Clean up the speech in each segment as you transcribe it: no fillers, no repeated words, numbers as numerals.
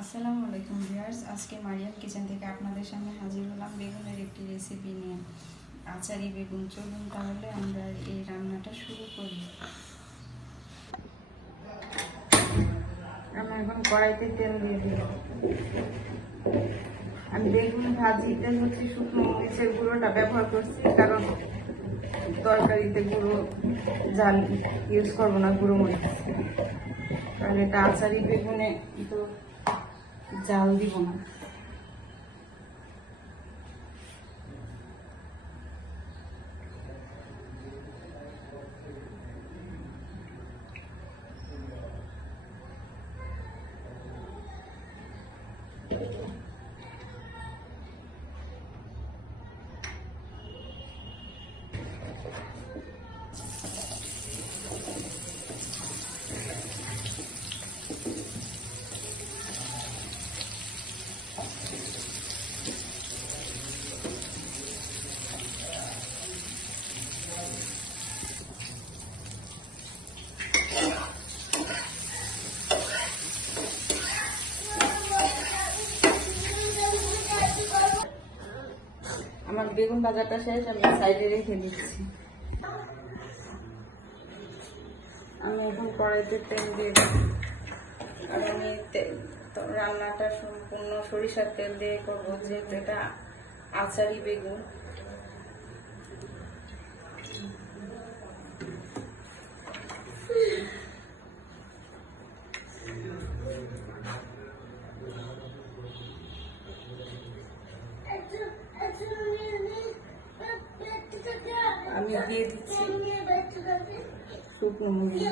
আসসালামু আলাইকুম ভিউয়ার্স, আজকে মারিয়াম কিচেন থেকে আপনাদের সামনে হাজির হলাম বেগুনের একটি রেসিপি নিয়ে। আচারি বেগুন। চলুন তাহলে আমরা এই রান্নাটা শুরু করি। আমরা এখন কড়াইতে তেল দিয়ে দিলাম। আমি বেগুন ভাজিতে শুকনো মরিচের গুঁড়োটা ব্যবহার করছি, কারণ তরকারিতে গুঁড়ো ঝাল ইউজ করবো না, গুঁড়ো মরিচ, কারণ এটা আচারি বেগুনে তো জাল দিব না। আমার বেগুন ভাজাটা শেষ, আমি সাইডে রেখে দিচ্ছি। আমি এখন কড়াইতে তেল দিয়ে দিই। আর আমি রান্নাটা সম্পূর্ণ সরিষার তেল দিয়ে করবো, যেহেতু এটা আচারি বেগুন। আমি দিয়ে দিচ্ছি শুকনো মরিচ।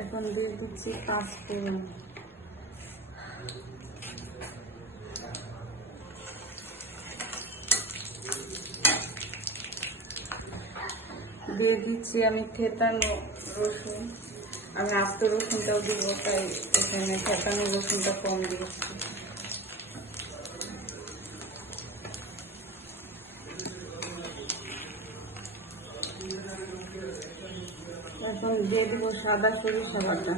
এখন দিয়ে দিচ্ছি পাঁচফোড়ন। দিয়ে দিচ্ছি আমি থেতানো রসুন। আমি আস্ত রসুনটাও দিব, তাই এখানে থেতানো রসুনটা কম দিয়েছি। এখন দিয়ে দিব সাদা সরিষা বাটা।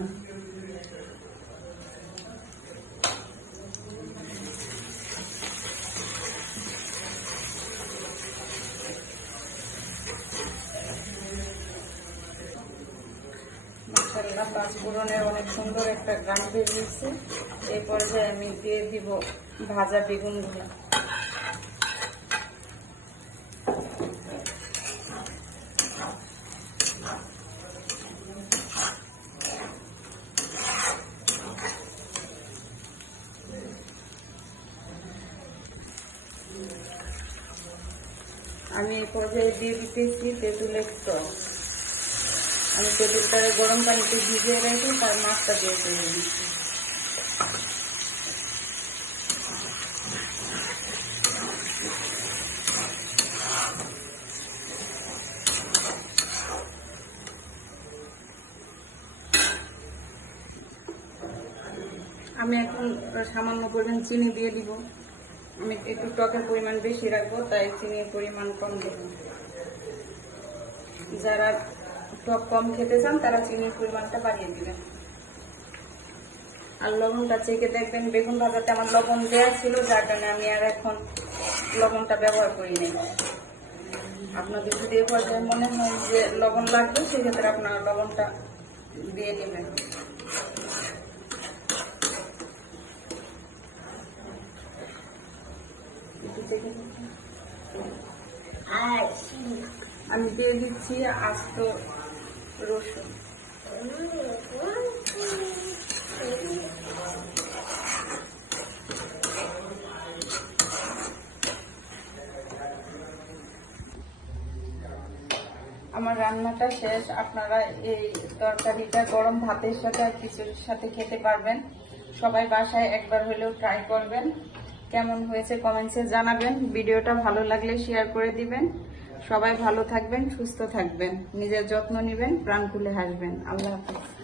মাশাআল্লাহ, পাঁচফোড়নের অনেক সুন্দর একটা গান বেরিয়েছে। এই পর্যায়ে আমি দিয়ে দিব ভাজা বেগুনগুলো। আমি এই পর্যায়ে দিয়ে দিতেছি তেঁতুলের টক। আমি তেঁতুলটারে গরম পানিতে ভিজিয়ে রেখে তার মাছটা দিয়ে তুলে দিচ্ছি। আমি এখন সামান্য পরিমাণ চিনি দিয়ে দিব। আমি একটু টকের পরিমাণ বেশি রাখবো, তাই চিনির পরিমাণ কম দেব। যারা টক কম খেতে চান তারা চিনির পরিমাণটা বাড়িয়ে দিবেন। আর লবণটা চেখে দেখবেন। বেগুন ভাজাতে আমার লবণ দেওয়া ছিল, যার কারণে আমি আর এখন লবণটা ব্যবহার করি নাই। আপনাদের যদি এ পর্যায়ে মনে হয় যে লবণ লাগবে, সেক্ষেত্রে আপনারা লবণটা দিয়ে নেবেন। আমি দিয়ে দিচ্ছি আস্ত রসুন। আমার রান্নাটা শেষ। আপনারা এই তরকারিটা গরম ভাতের সাথে আর কিছুর সাথে খেতে পারবেন। সবাই বাসায় একবার হলেও ট্রাই করবেন। কেমন হয়েছে কমেন্টসে জানাবেন। ভিডিওটা ভালো লাগলে শেয়ার করে দিবেন। সবাই ভালো থাকবেন, সুস্থ থাকবেন, নিজের যত্ন নেবেন, প্রাণ খুলে হাসবেন। আল্লাহ হাফেজ।